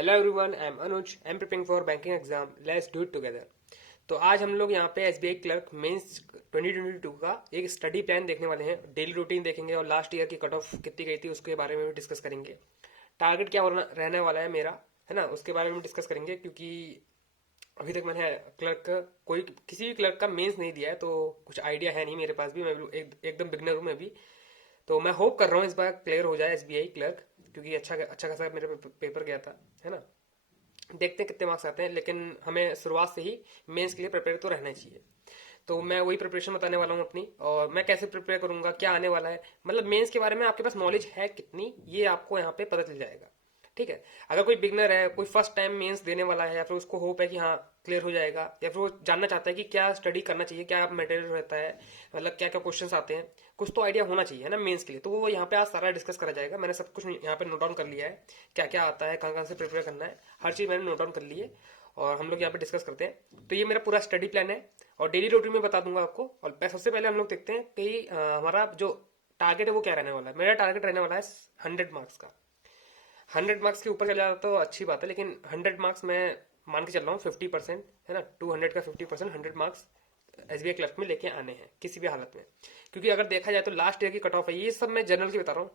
Hello everyone, I am Anuj. I am preparing for banking exam. Let's do it together. तो आज हम लोग यहाँ पे एसबीआई क्लर्क मेंस 2022 का एक स्टडी प्लान देखने वाले हैं। डेली रूटीन देखेंगे और लास्ट ईयर की कट ऑफ कितनी गई थी उसके बारे में भी डिस्कस करेंगे। टारगेट क्या रहने वाला है मेरा, है ना, उसके बारे में डिस्कस करेंगे। क्योंकि अभी तक मैंने क्लर्क का कोई किसी भी क्लर्क का मेंस नहीं दिया है, तो कुछ आइडिया है नहीं मेरे पास भी। मैं भी एकदम बिगनर हूँ मैं भी। तो मैं होप कर रहा हूँ इस बार क्लियर हो जाए एसबीआई क्लर्क, क्योंकि अच्छा अच्छा खासा मेरा पेपर गया था, है ना। देखते हैं कितने मार्क्स आते हैं, लेकिन हमें शुरुआत से ही मेंस के लिए प्रिपेयर तो रहना चाहिए। तो मैं वही प्रिपरेशन बताने वाला हूँ अपनी, और मैं कैसे प्रिपेयर करूंगा, क्या आने वाला है, मतलब मेंस के बारे में आपके पास नॉलेज है कितनी, ये आपको यहाँ पे पता चल जाएगा। ठीक है। अगर कोई बिगनर है, कोई फर्स्ट टाइम मेंस देने वाला है, या फिर उसको होप है कि हाँ क्लियर हो जाएगा, या फिर वो जानना चाहता है कि क्या स्टडी करना चाहिए, क्या मटेरियल रहता है, मतलब क्या क्या क्वेश्चंस आते हैं, कुछ तो आइडिया होना चाहिए, है ना, मेंस के लिए। तो वो यहाँ पे आज सारा डिस्कस करा जाएगा। मैंने सब कुछ यहाँ पे नोट डाउन कर लिया है, क्या क्या आता है, कहाँ कहाँ से प्रिपेयर करना है, हर चीज़ मैंने नोट डाउन कर ली है। और हम लोग यहाँ पे डिस्कस करते हैं। तो ये मेरा पूरा स्टडी प्लान है, और डेली रूटीन में बता दूंगा आपको। और सबसे पहले हम लोग देखते हैं कि हमारा जो टारगेट है वो क्या रहने वाला है। मेरा टारगेट रहने वाला है 100 मार्क्स का। 100 मार्क्स के ऊपर चला जाता तो अच्छी बात है, लेकिन 100 मार्क्स मैं मान के चल रहा हूँ 50%, है ना। 200 का 50%, 100 मार्क्स एसबीआई क्लर्क में लेके आने हैं किसी भी हालत में। क्योंकि अगर देखा जाए तो लास्ट ईयर की कट ऑफ है, ये सब मैं जनरल की बता रहा हूँ।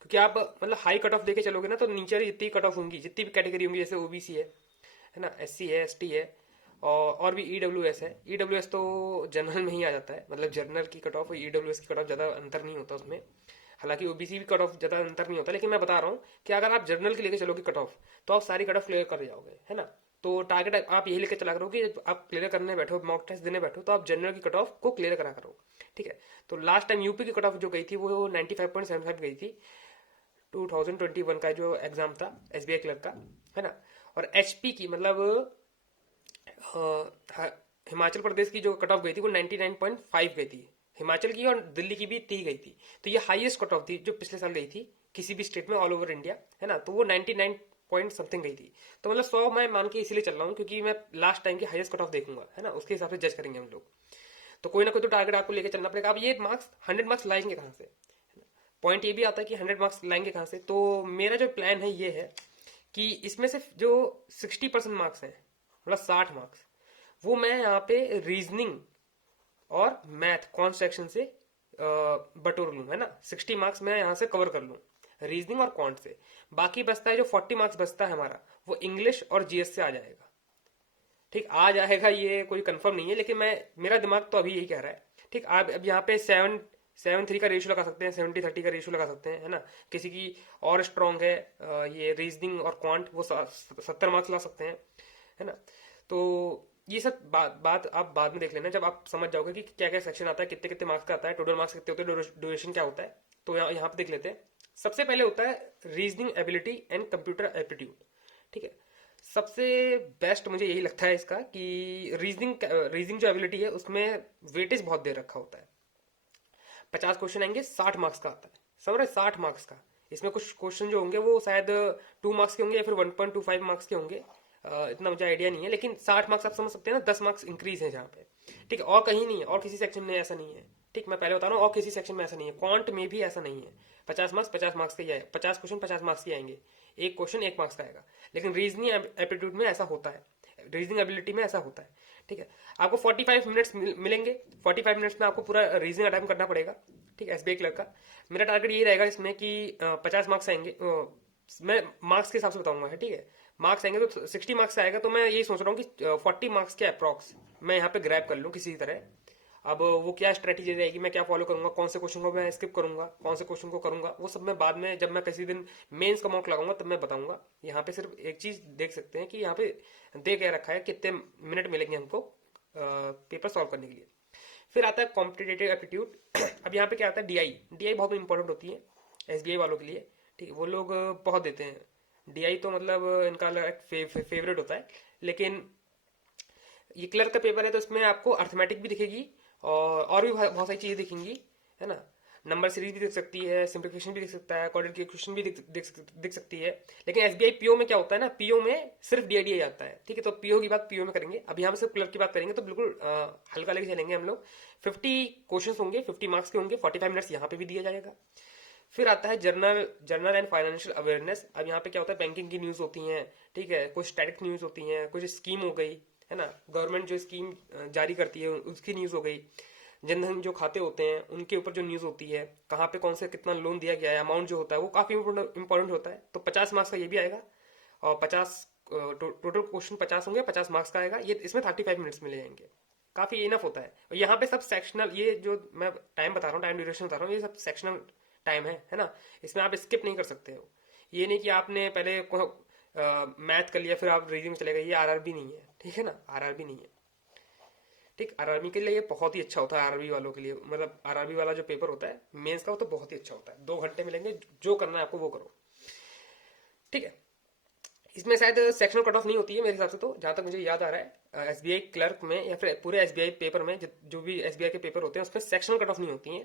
क्योंकि आप मतलब हाई कट ऑफ देके चलोगे ना, तो नीचे जितनी कट ऑफ होंगी, जितनी भी कैटेगरी होंगी, जैसे ओबीसी है ना, एससी है, एसटी है, और भी ईडब्ल्यूएस है। ईडब्ल्यूएस तो जनरल में ही आ जाता है, मतलब जनरल की कट ऑफ और ईडब्ल्यूएस की कट ऑफ ज़्यादा अंतर नहीं होता उसमें। हालांकि ओबीसी भी कट ऑफ ज़्यादा अंतर नहीं होता, लेकिन मैं बता रहा हूँ कि अगर आप जनरल की लेके चलोगे कट ऑफ, तो आप सारी कट ऑफ क्लियर कर जाओगे, है ना। तो टारगेट आप यही लेकर चला करो कि आप क्लियर करने बैठो, मॉक टेस्ट देने बैठो, तो आप जनरल की कट ऑफ को क्लियर करा करो। ठीक है। तो लास्ट टाइम यूपी की कट ऑफ जो गई थी वो 95.75 गई थी, 2021 का जो एग्जाम था एसबीआई क्लर्क का, है ना। और एचपी की मतलब हिमाचल प्रदेश की जो कट ऑफ गई थी वो 99.5 गई थी। हिमाचल की और दिल्ली की भी इतनी ही गई थी। तो ये हाईएस्ट कट ऑफ थी जो पिछले साल गई थी किसी भी स्टेट में ऑल ओवर इंडिया, है ना। तो वो 99 पॉइंट समथिंग गई थी। तो मतलब 100 मैं मान के इसीलिए चल रहा हूँ, क्योंकि मैं लास्ट टाइम की हाईएस्ट कट ऑफ देखूंगा, है ना, उसके हिसाब से जज करेंगे हम लोग। तो कोई ना कोई तो टारगेट आपको लेकर चलना पड़ेगा। अब ये मार्क्स 100 मार्क्स लाएंगे कहाँ से, पॉइंट ये भी आता है कि 100 मार्क्स लाएंगे कहाँ से। तो मेरा जो प्लान है ये है कि इसमें से जो 60% मार्क्स हैं, मतलब 60 मार्क्स, वो मैं यहाँ पे रीजनिंग और मैथ कौन सेक्शन से बटोर लूँ, है ना। 60 मार्क्स मैं यहाँ से कवर कर लूँ रीजनिंग और कौन से। बाकी बचता है जो 40 मार्क्स बचता है हमारा, वो इंग्लिश और जीएस से आ जाएगा। ठीक, आ जाएगा ये कोई कंफर्म नहीं है, लेकिन मेरा दिमाग तो अभी यही कह रहा है। ठीक, आप अब यहाँ पे 7:3 का रेशियो लगा सकते हैं, 70:30 का रेशियो लगा सकते हैं, है ना। किसी की और स्ट्रांग है ये रीजनिंग और क्वांट, वो 70 मार्क्स ला सकते हैं, है ना। तो ये सब बात आप बाद में देख लेना, जब आप समझ जाओगे कि क्या क्या सेक्शन आता है, कितने कितने मार्क्स का आता है, टोटल मार्क्स कितने होते हैं, ड्यूरेशन क्या होता है। तो यहाँ पे देख लेते हैं। सबसे पहले होता है reasoning ability and computer aptitude. ठीक है। सबसे बेस्ट मुझे यही लगता है इसका कि रीजनिंग जो एबिलिटी है उसमें वेटेज बहुत दे रखा होता है। 50 क्वेश्चन आएंगे, 60 मार्क्स का आता है, समझ रहे, 60 मार्क्स का। इसमें कुछ क्वेश्चन जो होंगे वो शायद 2 मार्क्स के होंगे या फिर 1.25 मार्क्स के होंगे। इतना मुझे आइडिया नहीं है, लेकिन 60 मार्क्स आप समझ सकते हैं ना, 10 मार्क्स इंक्रीज है जहाँ पे। ठीक है, और कहीं नहीं है, और किसी सेक्शन में ऐसा नहीं है। ठीक, मैं पहले बता रहा हूँ, और किसी सेक्शन में ऐसा नहीं है, क्वांट में भी ऐसा नहीं है। 50 मार्क्स 50 मार्क्स के ही आए, 50 क्वेश्चन 50 मार्क्स के आएंगे, एक क्वेश्चन 1 मार्क्स का आएगा। लेकिन रीजनिंग एप्टीट्यूड में ऐसा होता है, रीजनिंग एबिलिटी में ऐसा होता है। ठीक है। आपको 45 मिनट्स मिलेंगे, 45 मिनट्स में आपको पूरा रीजनिंग अटेम्प्ट करना पड़ेगा। ठीक है, एसबीआई क्लर्क का मेरा टारगेट ये रहेगा इसमें कि 50 मार्क्स आएंगे। मैं मार्क्स के हिसाब से बताऊंगा, है, ठीक है। मार्क्स आएंगे तो 60 मार्क्स आएगा, तो मैं यही सोच रहा हूँ कि 40 मार्क्स के अप्रॉक्स मैं यहाँ पे ग्रैब कर लूँ किसी तरह। अब वो क्या स्ट्रेटेजी रहेगी, मैं क्या फॉलो करूंगा, कौन से क्वेश्चन को मैं स्किप करूंगा, कौन से क्वेश्चन को करूंगा, वो सब मैं बाद में, जब मैं किसी दिन मेंस का मॉक लगाऊंगा तब मैं बताऊंगा। यहाँ पे सिर्फ एक चीज देख सकते हैं कि यहाँ पे दे क्या रखा है, कितने मिनट मिलेंगे हमको पेपर सॉल्व करने के लिए। फिर आता है कॉम्पिटेटिव एप्टीट्यूड। अब यहाँ पे क्या आता है, डीआई। डीआई बहुत इंपॉर्टेंट होती है एसबीआई वालों के लिए। ठीक है, वो लोग बहुत देते हैं डीआई, तो मतलब इनका फेवरेट होता है। लेकिन ये क्लर्क का पेपर है, तो इसमें आपको अर्थमेटिक भी दिखेगी, और भी बहुत सारी चीजें दिखेंगी, है ना। नंबर सीरीज भी दिख सकती है, सिंप्लीफिकेशन भी दिख सकता है, क्वाड्रेटिक इक्वेशन भी दिख सकती है। लेकिन एसबीआई पीओ में क्या होता है ना, पीओ में सिर्फ डीआईडी आता है। ठीक है, तो पीओ की बात पीओ में करेंगे। अब यहाँ पे सिर्फ क्लर्क की बात करेंगे, तो बिल्कुल हल्का लेके चलेंगे हम लोग। 50 क्वेश्चन होंगे, 50 मार्क्स के होंगे, 45 मिनट्स यहाँ पे भी दिया जाएगा। फिर आता है जर्नल एंड फाइनेंशियल अवेयरनेस। अब यहाँ पे क्या होता है, बैंकिंग की न्यूज होती हैं, ठीक है, कुछ स्टैटिक न्यूज होती हैं, कुछ स्कीम हो गई, है ना, गवर्नमेंट जो स्कीम जारी करती है उसकी न्यूज हो गई, जनधन जो खाते होते हैं उनके ऊपर जो न्यूज होती है, कहाँ पे कौन से कितना लोन दिया गया है, अमाउंट जो होता है वो काफी इंपॉर्टेंट होता है। तो 50 मार्क्स का ये भी आएगा, और 50 टोटल क्वेश्चन 50 होंगे, 50 मार्क्स का आएगा ये, इसमें 35 मिनट्स मिले जाएंगे, काफी इनफ होता है। और यहाँ पे सब सेक्शनल, ये जो मैं टाइम बता रहा हूँ, टाइम ड्यूरेशन बता रहा हूँ, ये सब सेक्शनल टाइम है ना, इसमें आप स्किप नहीं कर सकते हो। ये नहीं कि आपने पहले मैथ कर लिया फिर आप रीजनिंग में चले गए, ये आरआरबी नहीं है, ठीक है ना, आरआरबी नहीं है। ठीक, आरआरबी के लिए ये बहुत ही अच्छा होता है, आरआरबी वालों के लिए, मतलब आरआरबी वाला जो पेपर होता है मेंस का, वो तो बहुत ही अच्छा होता है। 2 घंटे मिलेंगे, जो करना है आपको वो करो, ठीक है। इसमें शायद सेक्शनल कट ऑफ नहीं होती है मेरे हिसाब से, तो जहां तक मुझे याद आ रहा है एसबीआई क्लर्क में या फिर पूरे एसबीआई पेपर में, जो भी एसबीआई के पेपर होते हैं उसमें सेक्शनल कट ऑफ नहीं होती है।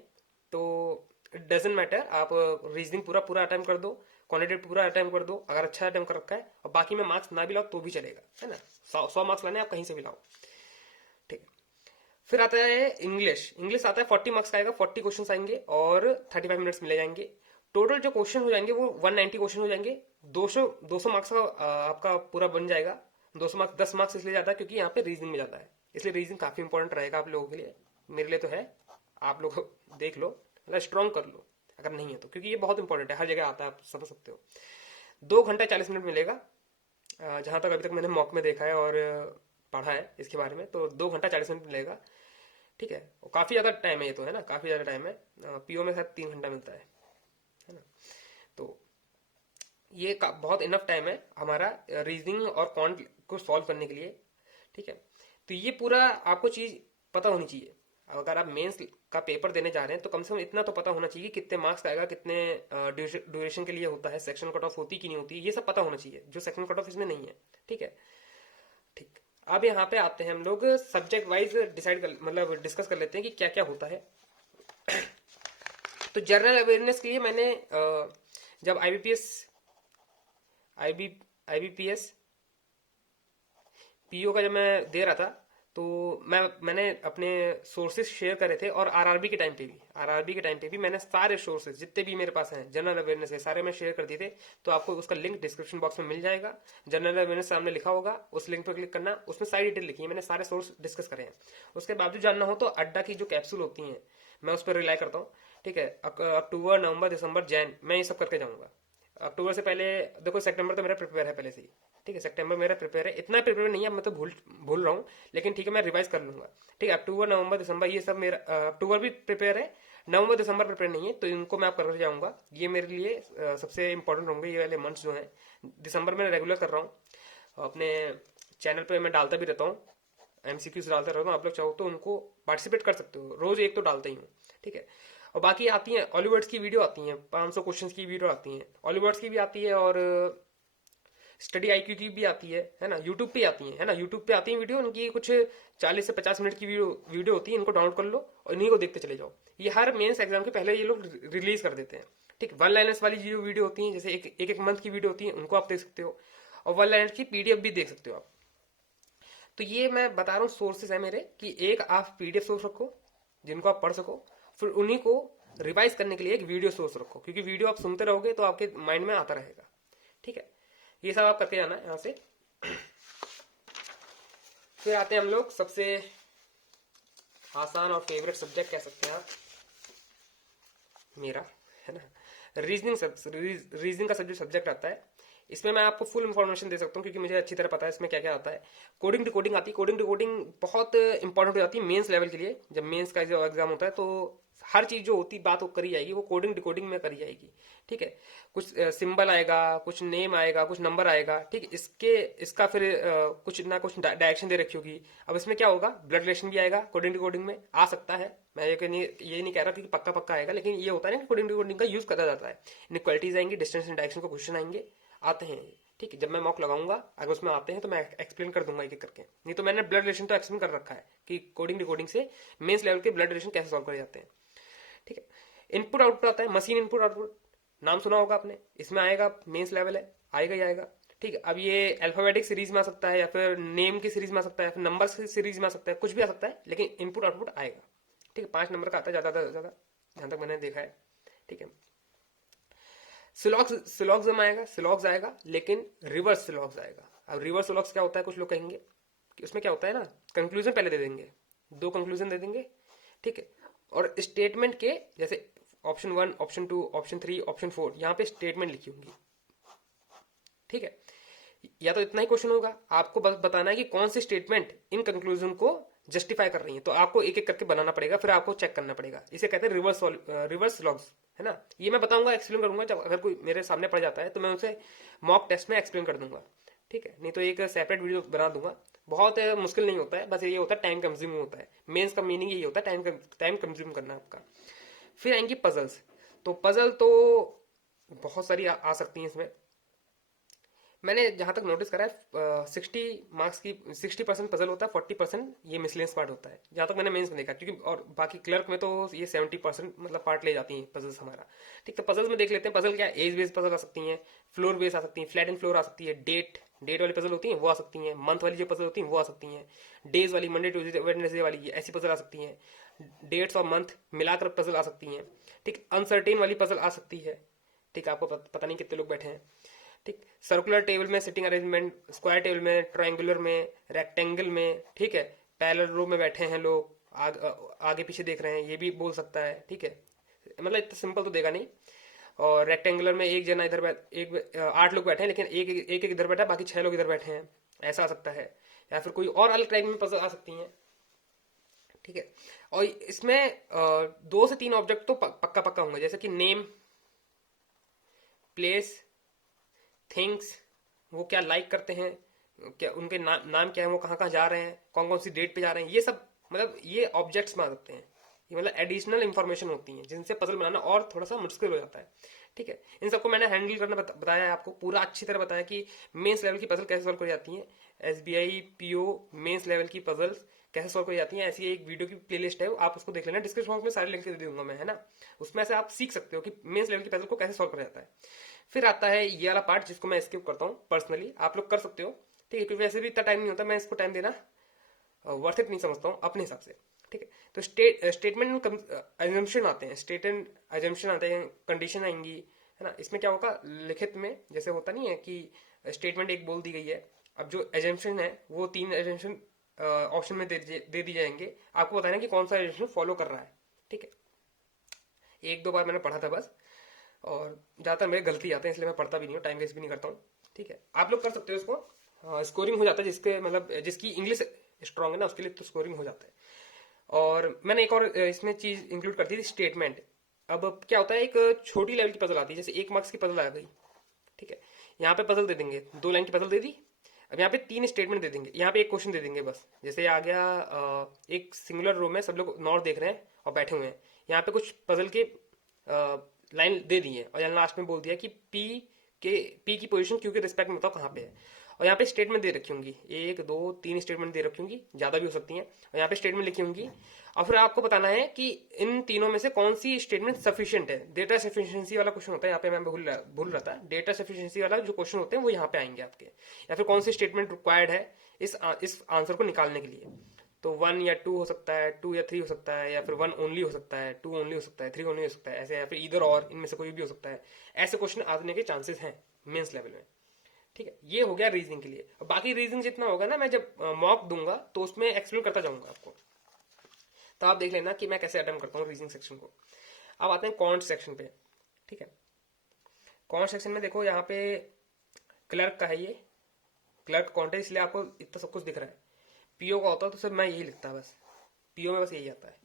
तो इट डजेंट मैटर, आप रीजनिंग पूरा पूरा अटेम्प्ट कर दो, क्वांटिटेटिव पूरा अटेम्प्ट कर दो, अगर अच्छा अटेम्प्ट कर रखा है, और बाकी में मार्क्स ना भी लाओ तो भी चलेगा, है ना। 100 मार्क्स लाने आप कहीं से भी लाओ, ठीक है। फिर आता है इंग्लिश। इंग्लिश आता है 40 मार्क्स का आएगा, 40 क्वेश्चन आएंगे और 35 मिनट्स मिले जाएंगे। टोटल जो क्वेश्चन हो जाएंगे वो 190 क्वेश्चन हो जाएंगे। 200 मार्क्स का आपका पूरा बन जाएगा। 200 मार्क्स, 10 मार्क्स इसलिए जाता है क्योंकि यहाँ पे रीजनिंग में जाता है, इसलिए रीजनिंग काफी इंपॉर्टेंट रहेगा आप लोगों के लिए, मेरे लिए तो है। आप लोग देख लो, मतलब स्ट्रॉन्ग कर लो अगर नहीं है तो, क्योंकि ये बहुत इंपॉर्टेंट है, हर जगह आता है, आप समझ सकते हो। 2 घंटा 40 मिनट मिलेगा, जहां तक अभी तक मैंने मॉक में देखा है और पढ़ा है इसके बारे में, तो 2 घंटा 40 मिनट मिलेगा, ठीक है। और काफी ज्यादा टाइम है ये तो, है ना, काफी ज्यादा टाइम है। पीओ में शायद 3 घंटा मिलता है ना। तो ये बहुत इनफ टाइम है हमारा रीजनिंग और क्वांट को सॉल्व करने के लिए, ठीक है। तो ये पूरा आपको चीज पता होनी चाहिए। अगर आप मेंस का पेपर देने जा रहे हैं तो कम से कम इतना तो पता होना चाहिए कि कितने मार्क्स आएगा, कितने ड्यूरेशन के लिए होता है, सेक्शन कट ऑफ होती कि नहीं होती, ये सब पता होना चाहिए, जो सेक्शन कट ऑफ इसमें नहीं है, ठीक है। ठीक, अब यहाँ पे आते हैं हम लोग सब्जेक्ट वाइज डिसाइड कर, मतलब डिस्कस कर लेते हैं कि क्या क्या होता है। तो जनरल अवेयरनेस के लिए मैंने जब आईबी आईबीपीएस पीओ का जब मैं दे रहा था, तो मैंने अपने सोर्सेज शेयर करे थे, और आरआरबी के टाइम पे भी मैंने सारे सोर्सेज जितने भी मेरे पास हैं जनरल अवेयरनेस के, सारे मैं शेयर कर दिए थे। तो आपको उसका लिंक डिस्क्रिप्शन बॉक्स में मिल जाएगा। जनरल अवेयरनेस सामने लिखा होगा, उस लिंक पर क्लिक करना, उसमें सारी डिटेल लिखी है, मैंने सारे सोर्स डिस्कस करे हैं। उसके बावजूद जानना हो तो अड्डा की जो कैप्सूल होती हैं मैं उस पर रिलाई करता हूँ, ठीक है। अक्टूबर, नवंबर, दिसंबर, जैन, मैं ये सब करके जाऊंगा। अक्टूबर से पहले देखो, सितंबर तो मेरा प्रिपेयर है पहले से ही, ठीक है। सितंबर मेरा प्रिपेयर है, इतना प्रिपेयर नहीं है, मैं तो भूल रहा हूँ, लेकिन ठीक है, मैं रिवाइज कर लूंगा, ठीक है। अक्टूबर, नवंबर, दिसंबर, ये सब मेरा अक्टूबर भी प्रिपेयर है, नवंबर दिसंबर प्रिपेयर नहीं है, तो इनको मैं आप करके जाऊंगा। ये मेरे लिए सबसे इंपॉर्टेंट होंगे ये वाले मंथ्स जो हैं। दिसंबर में रेगुलर कर रहा हूँ, अपने चैनल पे मैं डालता भी रहता हूँ, एमसीक्यूज डालता रहता हूँ। आप लोग चाहो तो उनको पार्टिसिपेट कर सकते हो, रोज एक तो डालता ही हूँ, ठीक है। और बाकी आती हैं ऑलिवर्ड्स की वीडियो आती हैं, 500 क्वेश्चन की वीडियो आती हैं, ऑलिवर्ड्स की भी आती है, और स्टडी आईक्यू की भी आती है ना। यूट्यूब पे आती है ना, यूट्यूब पे आती है वीडियो, उनकी कुछ 40 से 50 मिनट की वीडियो होती है, इनको डाउनलोड कर लो और इन्हीं को देखते चले जाओ। ये हर मेंस एग्जाम के पहले ये लोग रिलीज कर देते हैं, ठीक। 1 लाइनर्स वाली जो वीडियो होती है, जैसे एक मंथ की वीडियो होती है, उनको आप देख सकते हो, और 1 लाइनर की पीडीएफ भी देख सकते हो आप। तो ये मैं बता रहा हूँ सोर्सेस है मेरे, कि एक आप पीडीएफ सोर्स रखो जिनको आप पढ़ सको, फिर उन्हीं को रिवाइज करने के लिए एक वीडियो सोर्स रखो, क्योंकि वीडियो आप सुनते रहोगे तो आपके माइंड में आता रहेगा, ठीक है। ये सब आप करके जाना है यहाँ से। फिर आते हैं हम लोग सबसे आसान और फेवरेट सब्जेक्ट कह सकते हैं आप मेरा, है ना, रीजनिंग का सब्जेक्ट आता है। इसमें मैं आपको फुल इन्फॉर्मेशन दे सकता हूँ, क्योंकि मुझे अच्छी तरह पता है इसमें क्या क्या आता है। कोडिंग डिकोडिंग आती है, कोडिंग डिकोडिंग बहुत इंपॉर्टेंट हो जाती है मेंस लेवल के लिए। जब मेंस का जो एग्जाम होता है तो हर चीज जो होती बात वो करी जाएगी, वो कोडिंग डिकोडिंग में करी जाएगी, ठीक है। कुछ सिंबल आएगा, कुछ नेम आएगा, कुछ नंबर आएगा, ठीक। इसका फिर कुछ ना कुछ डायरेक्शन दे रखी होगी। अब इसमें क्या होगा, ब्लड रिलेशन भी आएगा कोडिंग डिकोडिंग में, आ सकता है, मैं ये नहीं कह रहा कि पक्का पक्का आएगा, लेकिन ये होता है ना कि कोडिंग डिकोडिंग का यूज करा जाता है। इनइक्वालिटीज आएंगी, डिस्टेंस एंड डायरेक्शन का क्वेश्चन आएंगे, आते हैं, ठीक है। जब मैं मॉक लगाऊंगा अगर उसमें आते हैं तो मैं एक्सप्लेन कर दूंगा एक एक करके। नहीं तो मैंने ब्लड रिलेशन तो एक्सप्लेन कर रखा है कि कोडिंग डिकोडिंग से मेंस लेवल के ब्लड रिलेशन कैसे सॉल्व करे जाते हैं, ठीक है। इनपुट आउटपुट आता है, मशीन इनपुट आउटपुट, नाम सुना होगा आपने, इसमें आएगा, मेंस लेवल है, आएगा ही आएगा, ठीक है। अब ये अल्फाबेटिक सीरीज में आ सकता है, या फिर नेम की सीरीज में आ सकता है, या फिर नंबर की सीरीज में आ सकता है, कुछ भी आ सकता है, लेकिन इनपुट आउटपुट आएगा, ठीक है। 5 नंबर का आता है ज्यादा, जहां तक मैंने देखा है, ठीक है। सिलॉग्जम आएगा, सिलॉग्स आएगा, लेकिन रिवर्स सिलॉग्स आएगा। अब रिवर्स सिलॉग्स क्या होता है, कुछ लोग कहेंगे कि उसमें क्या होता है ना, कंक्लूजन पहले दे देंगे, दो कंक्लूजन दे देंगे, ठीक है, और स्टेटमेंट के जैसे ऑप्शन 1, ऑप्शन 2, ऑप्शन 3, ऑप्शन 4, यहाँ पे स्टेटमेंट लिखी होंगी, ठीक है। या तो इतना ही क्वेश्चन होगा, आपको बस बताना है कि कौन सी स्टेटमेंट इन कंक्लूजन को जस्टिफाई कर रही है, तो आपको एक एक करके बनाना पड़ेगा, फिर आपको चेक करना पड़ेगा। इसे कहते हैं रिवर्स लॉग्स, है ना। ये मैं बताऊंगा, एक्सप्लेन करूंगा, जब अगर कोई मेरे सामने पड़ जाता है तो मैं उसे मॉक टेस्ट में एक्सप्लेन कर दूंगा, ठीक है। नहीं तो एक सेपरेट वीडियो बना दूंगा, बहुत मुश्किल नहीं होता है, बस ये होता है टाइम कंज्यूम होता है। मेंस का मीनिंग यही होता है, टाइम कंज्यूम करना आपका। फिर आएंगी पजल्स। तो पजल तो बहुत सारी आ सकती हैं इसमें। मैंने जहां तक नोटिस करा है 60% पजल होता है, 40% ये मिसलेनियस पार्ट होता है, जहां तक मैंने मेंस में देखा, क्योंकि और बाकी क्लर्क में तो ये 70% मतलब पार्ट ले जाती हैं पजल्स हमारा, ठीक। तो पजल्स में देख लेते हैं, पजल क्या, एज बेस्ड पजल आ सकती हैं, फ्लोर बेस्ड आ सकती हैं, फ्लैट एंड फ्लोर आ सकती है, डेट वाली पजल होती हैं वो आ सकती हैं, मंथ वाली जो पजल होती हैं वो आ सकती हैं, डेज वाली, मंडे ट्यूजडे वेडनेसडे वाली, ये ऐसी पजल आ सकती हैं, डेट्स और मंथ मिलाकर पजल आ सकती हैं, ठीक। अनसर्टेन वाली पजल आ सकती है, ठीक। आपको पता नहीं कितने लोग बैठे हैं, ठीक। सर्कुलर टेबल में सिटिंग अरेंजमेंट, स्क्वायर टेबल में, ट्रायंगुलर में, रेक्टेंगल में, ठीक है, पैरेलल रो में बैठे हैं लोग, आगे पीछे देख रहे हैं, ये भी बोल सकता है, ठीक है। मतलब इतना सिंपल तो देगा नहीं। और रेक्टेंगुलर में एक जना इधर एक 8 लोग बैठे हैं, लेकिन एक एक इधर बैठा है, बाकी 6 लोग इधर बैठे हैं, ऐसा आ सकता है। या फिर कोई और अलग टाइप में पजल आ सकती हैं, ठीक है। और इसमें 2 से 3 ऑब्जेक्ट तो पक्का पक्का होंगे, जैसे कि नेम, प्लेस, थिंग्स, वो क्या लाइक करते हैं, क्या उनके नाम क्या है, वो कहाँ कहाँ जा रहे हैं, कौन कौन सी डेट पे जा रहे हैं, ये सब मतलब ये ऑब्जेक्ट्स में आ सकते हैं। ये मतलब एडिशनल इंफॉर्मेशन होती है, जिनसे पजल बनाना और थोड़ा सा मुश्किल हो जाता है, ठीक है। इन सबको मैंने हैंडल करना बताया है आपको, पूरा अच्छी तरह बताया कि मेंस लेवल की पजल कैसे सॉल्व कर जाती हैं, एसबीआई पीओ मेंस लेवल की पजल्स कैसे सॉल्व कर जाती हैं। ऐसी एक वीडियो की प्लेलिस्ट है, आप उसको देख लेना, डिस्क्रिप्शन बॉक्स में सारे लिंक दे दूंगा मैं, है ना। उसमें से आप सीख सकते हो कि मेंस लेवल की पजल को कैसे सॉल्व कर जाता है। फिर आता है ये वाला पार्ट, जिसको मैं स्किप करता हूँ पर्सनली, आप लोग कर सकते हो, ठीक है, क्योंकि वैसे भी इतना टाइम नहीं होता, मैं इसको टाइम देना वर्थ इट नहीं समझता हूँ अपने हिसाब से, ठीक है। तो स्टेटमेंट एजम्पशन आते हैं, स्टेटमेंट एजम्पशन आते हैं, कंडीशन आएंगी, है ना। इसमें क्या होगा, लिखित में जैसे होता नहीं है कि स्टेटमेंट एक बोल दी गई है, अब जो एजम्पशन है वो 3 एजम्पशन ऑप्शन में दे दी जाएंगे, आपको बताना कि कौन सा एजम्पशन फॉलो कर रहा है, ठीक है। 1-2 बार मैंने पढ़ा था बस, और ज़्यादातर मेरी गलती आते हैं, इसलिए मैं पढ़ता भी नहीं हूँ, टाइम वेस्ट भी नहीं करता हूँ, ठीक है। आप लोग कर सकते हो इसको, स्कोरिंग हो जाता है, जिसके मतलब जिसकी इंग्लिश स्ट्रांग है ना, उसके लिए तो स्कोरिंग हो जाता है। और मैंने एक और इसमें चीज इंक्लूड कर दी थी, स्टेटमेंट। अब क्या होता है, एक छोटी लेवल की पजल आती है, जैसे 1 मार्क्स की पजल आ गई, ठीक है। यहाँ पे पजल दे देंगे, 2 लाइन की पजल दे दी, अब यहाँ पे 3 स्टेटमेंट दे देंगे, यहाँ पे एक क्वेश्चन दे देंगे बस। जैसे आ गया एक सिंगुलर रूम में सब लोग नॉर्थ देख रहे हैं और बैठे हुए हैं, यहाँ पे कुछ पजल के लाइन दे दी है, और यहाँ लास्ट में बोल दिया कि पी की पोजीशन क्यू के रिस्पेक्ट में बताओ कहाँ पे है। और यहाँ पे स्टेटमेंट दे रखी होंगी, 1 2 3 स्टेटमेंट दे रखी होंगी, ज्यादा भी हो सकती हैं, और यहाँ पे स्टेटमेंट लिखी होंगी। और फिर आपको बताना है कि इन तीनों में से कौन सी स्टेटमेंट सफिशिएंट है। डेटा सफिशिएंसी वाला क्वेश्चन होता है, यहाँ पे मैं भूल रहा था, डेटा सफिशिएंसी वाला जो क्वेश्चन होते हैं वो यहाँ पे आएंगे आपके। या फिर कौन सी स्टेटमेंट रिक्वायर्ड है इस आंसर को निकालने के लिए। तो 1 या 2 हो सकता है, 2 या 3 हो सकता है, या फिर 1 ओनली हो सकता है, 2 ओनली हो सकता है, 3 ओनली हो सकता है, ऐसे, या फिर इधर और इनमें से कोई भी हो सकता है। ऐसे क्वेश्चन आने के चांसेस हैं मेंस लेवल में, ठीक है। ये हो गया रीजनिंग के लिए। बाकी रीजनिंग जितना होगा ना, मैं जब मॉक दूंगा तो उसमें एक्सप्लेन करता जाऊंगा आपको, तो आप देख लेना कि मैं कैसे अटेम्प्ट करता हूँ रीजनिंग सेक्शन को। अब आते हैं कॉन्ट सेक्शन पे, ठीक है। कॉन्ट सेक्शन में देखो, यहाँ पे क्लर्क का है, ये क्लर्क कॉन्ट है, इसलिए आपको इतना सब कुछ दिख रहा है। पीओ का होता है तो सिर्फ मैं यही लिखता है बस, पीओ में बस यही आता है,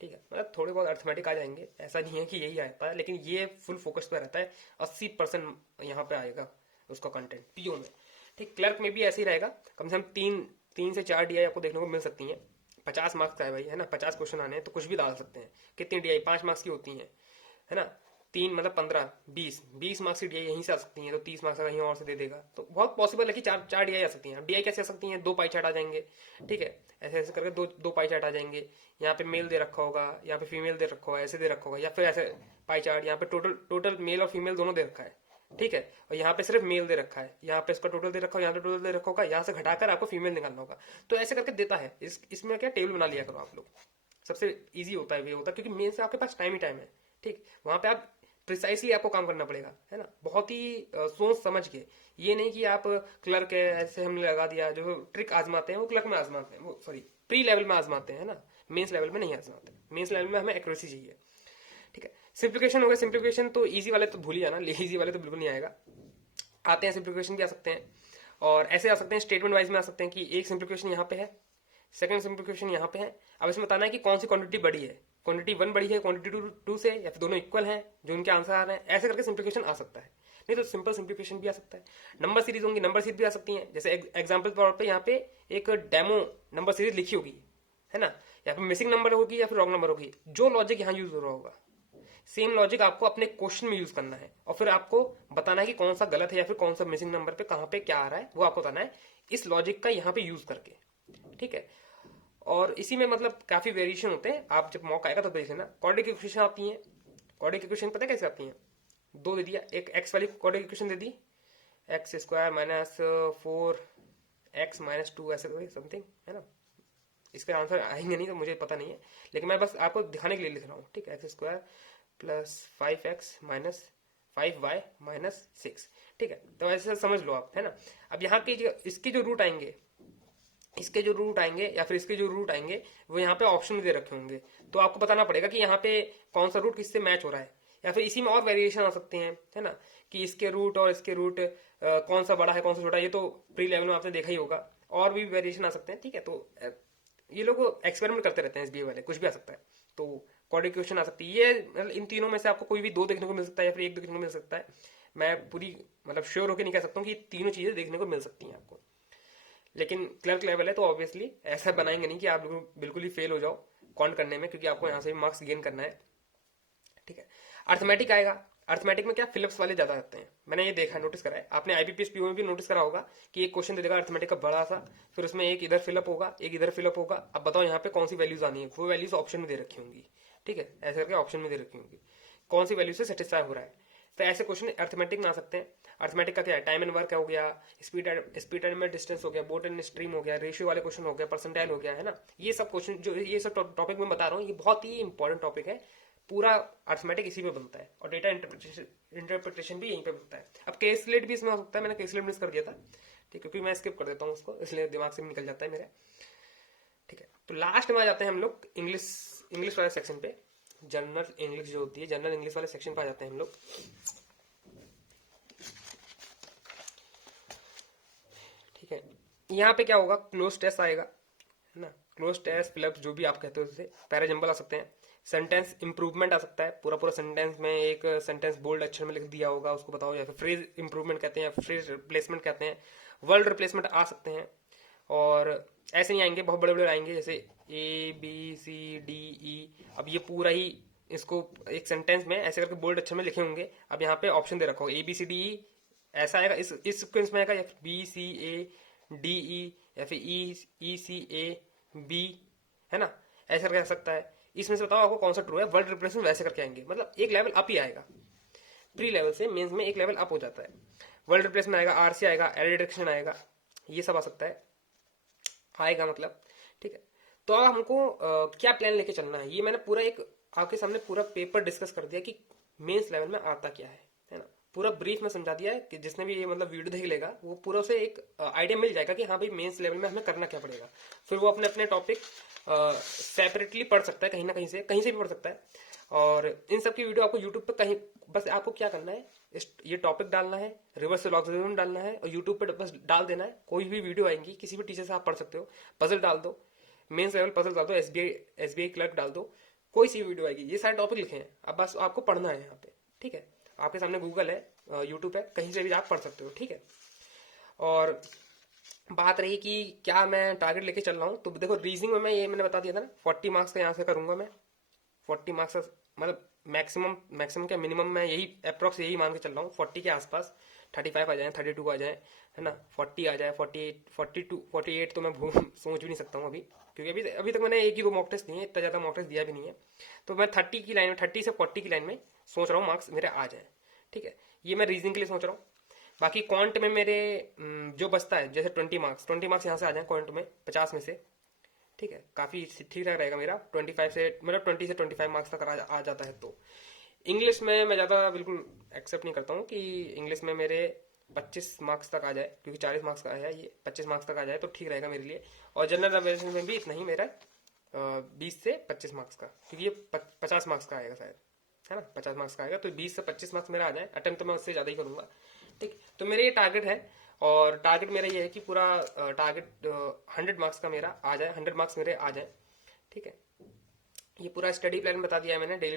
ठीक है। मतलब थोड़े बहुत अर्थमेटिक आ जाएंगे, ऐसा नहीं है कि यही आता है, लेकिन ये फुल फोकस पे रहता है, 80% यहाँ पे आएगा उसका कंटेंट पीओ में, ठीक। क्लर्क में भी ऐसे ही रहेगा, कम से कम 3 से 4 डीआई आपको देखने को मिल सकती हैं। 50 मार्क्स का है भाई, है ना, 50 क्वेश्चन आने हैं तो कुछ भी डाल सकते हैं। कितनी डीआई, 5 मार्क्स की होती हैं, है ना। 3 मतलब 15, 20 मार्क्स की डीआई यहीं से आ सकती हैं, तो 30 मार्क्स का कहीं और से दे देगा, तो बहुत पॉसिबल है कि 4 डीआई आ सकती हैं। डीआई कैसे आ सकती हैं, 2 पाई चार्ट आ जाएंगे, ठीक है, ऐसे ऐसे करके दो पाई चार्ट आ जाएंगे। यहाँ पे मेल दे रखा होगा, यहाँ पे फीमेल दे रखा होगा, ऐसे दे रखा होगा, या फिर ऐसे पाई चार्ट, यहाँ पे टोटल मेल और फीमेल दोनों दे रखा है, ठीक है। और यहाँ पे सिर्फ मेल दे रखा है, यहाँ पे इसका टोटल दे रखा होगा, यहाँ पे टोटल दे रखा होगा, यहाँ से घटाकर आपको फीमेल निकालना होगा। तो ऐसे करके देता है, इसमें क्या टेबल बना लिया करो आप लोग, सबसे इजी होता है, वे होता है, क्योंकि मेन से आपके पास टाइम ही टाइम है, ठीक। वहां पे आप प्रिसाइसली आपको काम करना पड़ेगा, है ना, बहुत ही सोच समझ के। ये नहीं कि आप क्लर्क है ऐसे हमने लगा दिया, जो ट्रिक आजमाते हैं वो क्लर्क में आजमाते हैं, वो सॉरी प्री लेवल में आजमाते हैं, है ना, मेंस लेवल में नहीं आजमाते। मेंस लेवल में हमें एक्यूरेसी चाहिए। ठीक है, सिंप्लीफिकेशन हो गया। सिंप्लीफिकेशन तो इजी वाले तो भूल ही जाना, इजी वाले तो बिल्कुल नहीं आएगा। आते हैं सिंप्लीफिकेशन भी आ सकते हैं, और ऐसे आ सकते हैं स्टेटमेंट वाइज में आ सकते हैं कि एक सिंप्लीफिकेशन यहाँ पे है, सेकंड सिंप्लीफिकेशन यहाँ पे है। अब इसमें बताना है कि कौन सी क्वांटिटी बड़ी है, क्वांटिटी 1 बड़ी है क्वांटिटी 2 से, या फिर दोनों इक्वल हैं जो उनके आंसर आ रहे हैं। ऐसे करके सिंप्लीफिकेशन आ सकता है। नहीं तो सिंपल सिंप्लीफिकेशन भी आ सकता है। नंबर सीरीज होंगी, नंबर सीरीज भी आ सकती हैं। जैसे एग्जाम्पल तौर पर यहाँ पे एक डेमो नंबर सीरीज लिखी होगी, है ना, या फिर मिसिंग नंबर होगी या फिर रॉन्ग नंबर होगी। जो लॉजिक यहाँ यूज हो रहा होगा सेम लॉजिक आपको अपने क्वेश्चन में यूज करना है, और फिर आपको बताना है कि कौन सा गलत है या फिर कौन सा मिसिंग नंबर पे कहाँ पे क्या आ रहा है, वो आपको बताना है इस लॉजिक का यहाँ पे यूज करके। ठीक है, और इसी में मतलब काफी वेरिएशन होते हैं। आप जब मौका आएगा तो देख लेना। क्वाड्रेटिक इक्वेशन आती है। क्वाड्रेटिक इक्वेशन पता है कैसे आती है? दो दे दिया, एक एक्स वाली क्वाड्रेटिक इक्वेशन दे दी, एक्स स्क्वायर माइनस 4x-2 ऐसे समथिंग, है ना। इसका आंसर आएंगे नहीं तो मुझे पता नहीं है, लेकिन मैं बस आपको दिखाने के लिए लिख रहा हूँ। ठीक है, x square plus 5x minus 5y minus 6। ठीक है, तो ऐसे समझ लो आप, है ना। अब यहाँ के इसके जो रूट आएंगे, इसके जो रूट आएंगे या फिर इसके जो रूट आएंगे वो यहाँ पे ऑप्शन में दे रखे होंगे। तो आपको बताना पड़ेगा कि यहाँ पे कौन सा रूट किससे मैच हो रहा है, या फिर इसी में और वेरिएशन आ सकते हैं, है ना, कि इसके रूट और इसके रूट कौन सा बड़ा है कौन सा छोटा है। ये तो प्री लेवल में आपने देखा ही होगा। और भी वेरिएशन आ सकते हैं। ठीक है, तो ये लोग एक्सपेरिमेंट करते रहते हैं एसबीआई वाले, कुछ भी आ सकता है। तो क्वाड्रेटिक इक्वेशन आ सकती है। ये मतलब इन तीनों में से आपको कोई भी दो देखने को मिल सकता है या फिर एक देखने को मिल सकता है। मैं पूरी मतलब श्योर होकर नहीं कह सकता हूँ कि तीनों चीजें देखने को मिल सकती हैं आपको, लेकिन क्लर्क लेवल है तो ऑब्वियसली ऐसा बनाएंगे नहीं कि आप बिल्कुल ही फेल हो जाओ काउंट करने में, क्योंकि आपको यहाँ से भी मार्क्स गेन करना है। ठीक है, अर्थमेटिक आएगा। अर्थमेटिक में क्या फिलिप्स वाले ज्यादा आते हैं, मैंने ये देखा, नोटिस करा है। आपने आईबीपीएस पीओ में भी नोटिस करा होगा कि एक क्वेश्चन दे देगा अर्थमेटिक का बड़ा सा, फिर उसमें एक इधर फिलअप होगा एक इधर फिलअप होगा। अब बताओ यहाँ पे कौन सी वैल्यूज आनी है, वो वैल्यूज ऑप्शन में दे रखी होंगी। ठीक है, ऐसे करके ऑप्शन में दे रखी होंगी कौन सी वैल्यू से सेटिस्फाई हो रहा है। तो ऐसे क्वेश्चन अर्थमेटिक में आ सकते हैं। अर्थमेटिक का क्या है, टाइम एंड वर्क हो गया, स्पीड एंड डिस्टेंस हो गया, बोट एंड स्ट्रीम हो गया, रेशियो वाले क्वेश्चन हो गया, परसेंटाइल हो गया, है ना। ये सब क्वेश्चन जो ये सब टॉपिक मैं बता रहा हूँ ये बहुत ही इंपॉर्टेंट टॉपिक है। पूरा अर्थमेटिक इसी पे बनता है, और डेटा इंटरप्रिटेशन भी यहीं पे बनता है। अब केस स्लेट भी इसमें हो सकता है, मैंने केस स्लेट मिस कर दिया था। ठीक है, क्योंकि मैं स्किप कर देता हूँ उसको, इसलिए दिमाग से निकल जाता है मेरे। ठीक है, तो लास्ट में आ जाते हैं हम लोग इंग्लिश वाले सेक्शन पे। जनरल इंग्लिश जो होती है, जनरल इंग्लिश वाले सेक्शन पे आ जाते हैं हम लोग। ठीक है, यहाँ पे क्या होगा, क्लोज टेस्ट आएगा, है ना। क्लोज टेस्ट फिलअप जो भी आप कहते हो उससे, पैराजम्बल आ सकते हैं, सेंटेंस इंप्रूवमेंट आ सकता है। पूरा पूरा सेंटेंस में एक सेंटेंस बोल्ड अक्षर में लिख दिया होगा, उसको बताओ, या फिर फ्रेज इंप्रूवमेंट कहते हैं या फिर फ्रेज रिप्लेसमेंट कहते हैं। वर्ड रिप्लेसमेंट आ सकते हैं, और ऐसे नहीं आएंगे, बहुत बड़े बड़े आएंगे, जैसे ABCDE। अब ये पूरा ही इसको एक सेंटेंस में ऐसे करके बोल्ड अक्षर में लिखे होंगे। अब यहाँ पे ऑप्शन दे रखा हो ABCDE, ऐसा आएगा, इस सीक्वेंस में आएगा, या फिर BCADE या फिर ECAB, है ना, ऐसा करके आ सकता है। इसमें से बताओ आपको कौन सा ट्रू है। वर्ड रिप्लेसमेंट वैसे करके आएंगे, मतलब एक लेवल अप ही आएगा, प्री लेवल से मेंस में एक लेवल अप हो जाता है। वर्ड रिप्लेसमेंट आएगा, RC आएगा, एरर डिटेक्शन आएगा, ये सब आ सकता है, आएगा मतलब। ठीक है, तो अब हमको क्या प्लान लेके चलना है, ये मैंने पूरा एक आपके सामने पूरा पेपर डिस्कस कर दिया कि मेंस लेवल में आता क्या है ना। पूरा ब्रीफ में समझा दिया है कि जिसने भी ये मतलब वीडियो देख लेगा वो पूरा उसे एक आइडिया मिल जाएगा कि हाँ भाई मेंस लेवल में हमें करना क्या पड़ेगा। फिर वो अपने अपने टॉपिक सेपरेटली पढ़ सकता है, कहीं से भी पढ़ सकता है। और इन सब की वीडियो आपको यूट्यूब पे कहीं, बस आपको क्या करना है, ये टॉपिक डालना है, रिवर्स लॉगरिथम डालना है, और यूट्यूब पे बस डाल देना है। कोई भी वीडियो आएंगी किसी भी टीचर से आप पढ़ सकते हो, पजल डाल दो, मेंस लेवल पजल डाल दो, एसबीआई क्लर्क डाल दो, कोई सी वीडियो आएगी, ये सारे टॉपिक लिखे हैं। अब बस आपको पढ़ना है यहाँ पे। ठीक है, आपके सामने गूगल है, यूट्यूब है, कहीं से भी आप पढ़ सकते हो। ठीक है, और बात रही कि क्या मैं टारगेट लेके चल रहा हूँ, तो देखो रीजनिंग में मैं ये मैंने बता दिया था ना, 40 मार्क्स का यहाँ से करूंगा मैं। 40 मार्क्स मतलब मैक्सिमम क्या मिनिमम, मैं यही अप्रोक्स यही मान के चल रहा हूँ, 40 के आसपास। 35 आ जाए, 32 आ जाए, है ना, 40 आ जाए, 48 तो मैं सोच भी नहीं सकता हूँ अभी, क्योंकि अभी तक मैंने एक ही दो मॉक टेस्ट दिए हैं, इतना ज़्यादा मॉक टेस्ट दिया भी नहीं है। तो मैं 30 की लाइन में, 30 से 40 की लाइन में सोच रहा हूँ मार्क्स मेरे आ जाए। ठीक है, ये मैं रीजनिंग के लिए सोच रहा हूँ। बाकी क्वांट में मेरे जो बचता है, जैसे 20 मार्क्स यहाँ से आ जाए क्वांट में 50 में से। ठीक है, काफ़ी ठीक ठाक रहेगा मेरा। 25 से मतलब 20 से 25 मार्क्स तक आ जाता है। तो इंग्लिश में मैं ज़्यादा बिल्कुल एक्सेप्ट नहीं करता हूँ कि इंग्लिश में मेरे 25 मार्क्स तक आ जाए, क्योंकि 40 मार्क्स का है, ये 25 मार्क्स तक आ जाए तो ठीक रहेगा मेरे लिए। और जनरल अवेयरनेस में भी इतना ही मेरा 20 से 25 मार्क्स का, क्योंकि ये 50 मार्क्स का आएगा शायद, है ना, 50 मार्क्स का आएगा, तो 20 से 25 मार्क्स मेरा आ जाए। अटेम्प्ट तो मैं उससे ज़्यादा ही करूँगा। ठीक, तो मेरा ये टारगेट है, और टारगेट मेरा ये है कि पूरा टारगेट 100 मार्क्स का मेरा आ जाए, 100 मार्क्स मेरे आ जाए। ठीक है, ये पूरा स्टडी प्लान बता दिया है मैंने। डेली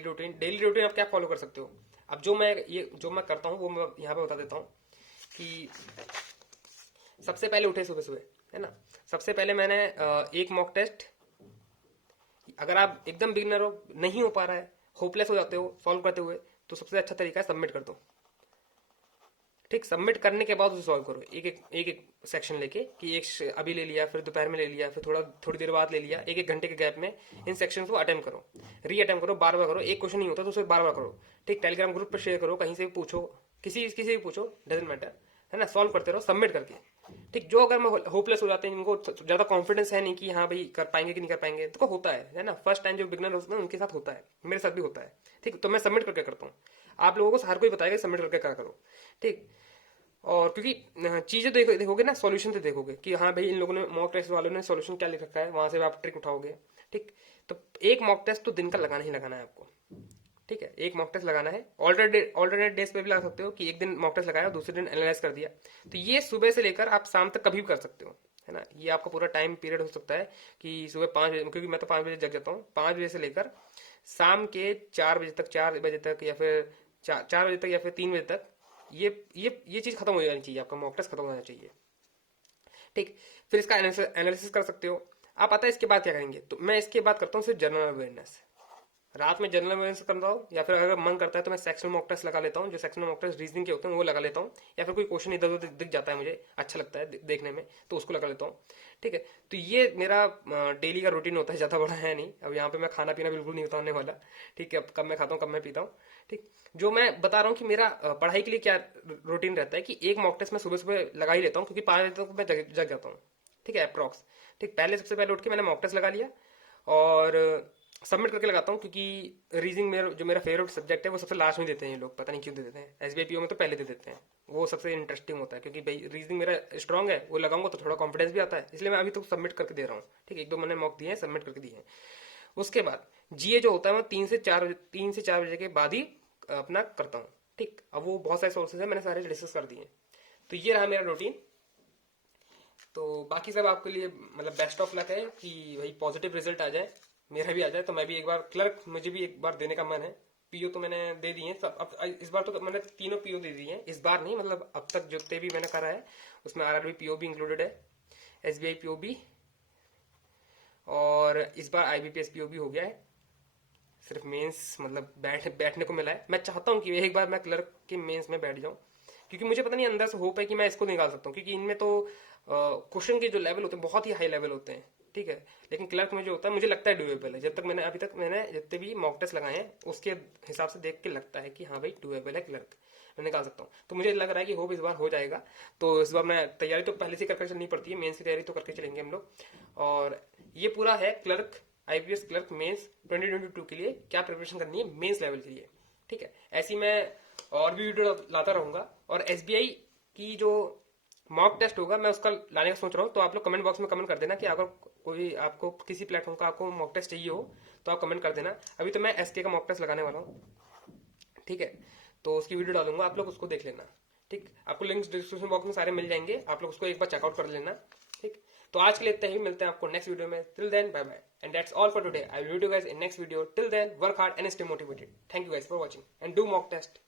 रूटीन आप क्या फॉलो कर सकते हो। अब जो मैं करता हूँ वो मैं यहाँ पे बता देता हूँ कि सबसे पहले उठे सुबह सुबह, है ना, सबसे पहले मैंने एक मॉक टेस्ट, अगर आप एकदम बिगिनर हो, नहीं हो पा रहा है, होपलेस हो जाते हो सॉल्व करते हुए, तो सबसे अच्छा तरीका है सबमिट कर दो। ठीक, सबमिट करने के बाद उसे सॉल्व करो, एक सेक्शन लेके, कि एक अभी ले लिया, फिर दोपहर में ले लिया, फिर थोड़ी देर बाद ले लिया, एक घंटे के गैप में इन सेक्शन को अटेम्प्ट करो, री अटेम्प्ट करो, बार बार करो। एक क्वेश्चन नहीं होता तो उसे बार बार करो। ठीक, टेलीग्राम ग्रुप पर शेयर करो, कहीं से भी पूछो, किसी से भी पूछो, डजेंट मैटर, है ना, सॉल्व करते रहो सबमिट करके। ठीक, जो अगर मैं होपलेस हो जाते हैं, इनको ज्यादा कॉन्फिडेंस है नहीं कि हाँ भाई कर पाएंगे कि नहीं कर पाएंगे, तो होता है ना, फर्स्ट टाइम जो बिगनर होते हैं उनके साथ होता है, मेरे साथ भी होता है। ठीक, तो मैं सबमिट करके करता हूँ। आप लोगों को हर कोई बताएगा सबमिट करके क्या करो। ठीक, और क्योंकि चीजें देखोगे ना, सॉल्यूशन से देखोगे कि हाँ भाई इन लोगों ने, मॉक टेस्ट वालों ने सॉल्यूशन क्या लिख रखा है, वहां से आप ट्रिक उठाओगे। ठीक, तो एक मॉक टेस्ट तो दिन का लगाना ही लगाना है आपको। ठीक है, एक मॉक टेस्ट लगाना है। ऑल्टरनेट डेज पे भी लगा सकते हो कि एक दिन मॉक टेस्ट लगाया, दूसरे दिन एनालाइज कर दिया। तो ये सुबह से लेकर आप शाम तक कभी भी कर सकते हो, है ना। ये आपका पूरा टाइम पीरियड हो सकता है कि सुबह 5 बजे, क्योंकि मैं तो 5 बजे जग जाता हूँ, 5 बजे से लेकर शाम के 4 बजे तक, 4 बजे तक, या फिर 4 बजे तक, या फिर 3 बजे तक, ये चीज खत्म हो जानी चाहिए, आपका मॉक टेस्ट खत्म हो जाना चाहिए। ठीक, फिर इसका एनालिसिस कर सकते हो आप। पता है इसके बाद क्या करेंगे, तो मैं इसके बाद करता हूँ सिर्फ जनरल अवेयरनेस। रात में जनरल अवेयरनेस करता हूँ, या फिर अगर मन करता है तो मैं सेक्शनल मॉक टेस्ट लगा लेता हूँ, जो सेक्शनल मॉक टेस्ट रीजनिंग के होते हैं वो लगा लेता हूँ, या फिर कोई क्वेश्चन इधर उधर दिख जाता है मुझे अच्छा लगता है देखने में, तो उसको लगा लेता हूँ। ठीक है, तो ये मेरा डेली का रूटीन होता है, ज़्यादा बड़ा है नहीं। अब यहाँ पे मैं खाना पीना बिल्कुल नहीं बताने वाला। ठीक है, अब कब मैं खाता हूँ कब मैं पीता हूँ। ठीक, जो मैं बता रहा हूँ कि मेरा पढ़ाई के लिए क्या रूटीन रहता है, कि एक मॉक टेस्ट मैं सुबह सुबह लगा ही लेता हूँ, क्योंकि 5 बजे तक मैं जग जाता हूँ। ठीक है, अप्रॉक्स। ठीक, पहले सबसे पहले उठ के मैंने मॉक टेस्ट लगा लिया, और सबमिट करके लगाता हूँ, क्योंकि रीजनिंग जो मेरा फेवरेट सब्जेक्ट है वो सबसे लास्ट में देते हैं ये लोग, पता नहीं क्यों दे देते हैं। एसबीआई पीओ में तो पहले दे देते हैं, वो सबसे इंटरेस्टिंग होता है, क्योंकि भाई रीजनिंग मेरा स्ट्रॉन्ग है, वो लगाऊंगा तो थोड़ा कॉन्फिडेंस भी आता है, इसलिए मैं अभी तो सबमिट करके दे रहा हूँ। ठीक है, 1-2 मैंने मॉक दिए हैं, सबमिट करके दिए हैं। उसके बाद जीए जो होता है मैं 3 से 4 बजे के बाद ही अपना करता हूँ। ठीक, अब वो बहुत सारे सोर्सेज है, मैंने सारे डिस्कस कर दिए। तो ये रहा मेरा रूटीन। तो बाकी सब आपके लिए मतलब बेस्ट ऑफ लक है कि भाई पॉजिटिव रिजल्ट आ जाए, मेरा भी आ जाए, तो मैं भी एक बार क्लर्क, मुझे भी एक बार देने का मन है। पीओ तो मैंने दे दिए हैं सब, अब इस बार तो मैंने 3 पीओ दे दिए हैं, इस बार नहीं, मतलब अब तक जितने भी मैंने करा है उसमें आरआरबी पीओ भी इंक्लूडेड है, एसबीआई पीओ भी, और इस बार आईबीपीएस पीओ भी हो गया है। सिर्फ मेंस मतलब बैठने को मिला है। मैं चाहता हूँ कि एक बार मैं क्लर्क के मेंस में बैठ जाऊँ, क्योंकि मुझे पता नहीं अंदर से होप है कि मैं इसको निकाल सकता हूँ, क्योंकि इनमें तो क्वेश्चन के जो लेवल होते हैं बहुत ही हाई लेवल होते हैं। ठीक है, लेकिन क्लर्क में जो होता है मुझे लगता है डुएबल है, जब तक मैंने अभी तक मैंने जितने भी मॉक टेस्ट लगाए हैं उसके हिसाब से देख के लगता है कि हाँ भाई डुएबल है, क्लर्क मैं निकाल सकता हूँ। तो मुझे लग रहा है कि होप इस बार हो जाएगा। तो इस बार मैं तैयारी तो पहले से करके चलनी पड़ती है, मेंस की तैयारी तो करके चलेंगे हम लोग। और ये पूरा है क्लर्क, आईपीएस क्लर्क मेंस 2022 के लिए क्या प्रिपरेशन करनी है मेंस लेवल के लिए। ठीक है, ऐसी मैं और भी वीडियो लाता रहूंगा। और एसबीआई की जो मॉक टेस्ट होगा मैं उसका लाने का सोच रहा हूँ, तो आप लोग कमेंट बॉक्स में कमेंट कर देना कि अगर कोई आपको किसी प्लेटफॉर्म का आपको मॉक टेस्ट चाहिए हो तो आप कमेंट कर देना। अभी तो मैं एसके का मॉक टेस्ट लगाने वाला हूँ। ठीक है, तो उसकी वीडियो डालूंगा, आप लोग उसको देख लेना। ठीक, आपको लिंक्स डिस्क्रिप्शन बॉक्स में सारे मिल जाएंगे, आप लोग उसको एक बार चेकआउट कर लेना। ठीक, तो आज के लिए इतना ही, मिलते हैं आपको नेक्स्ट वीडियो में। Till then bye bye, and that's all for today. I will meet you guys in next video. Till then work hard and stay motivated. Thank you guys for watching and do mock test.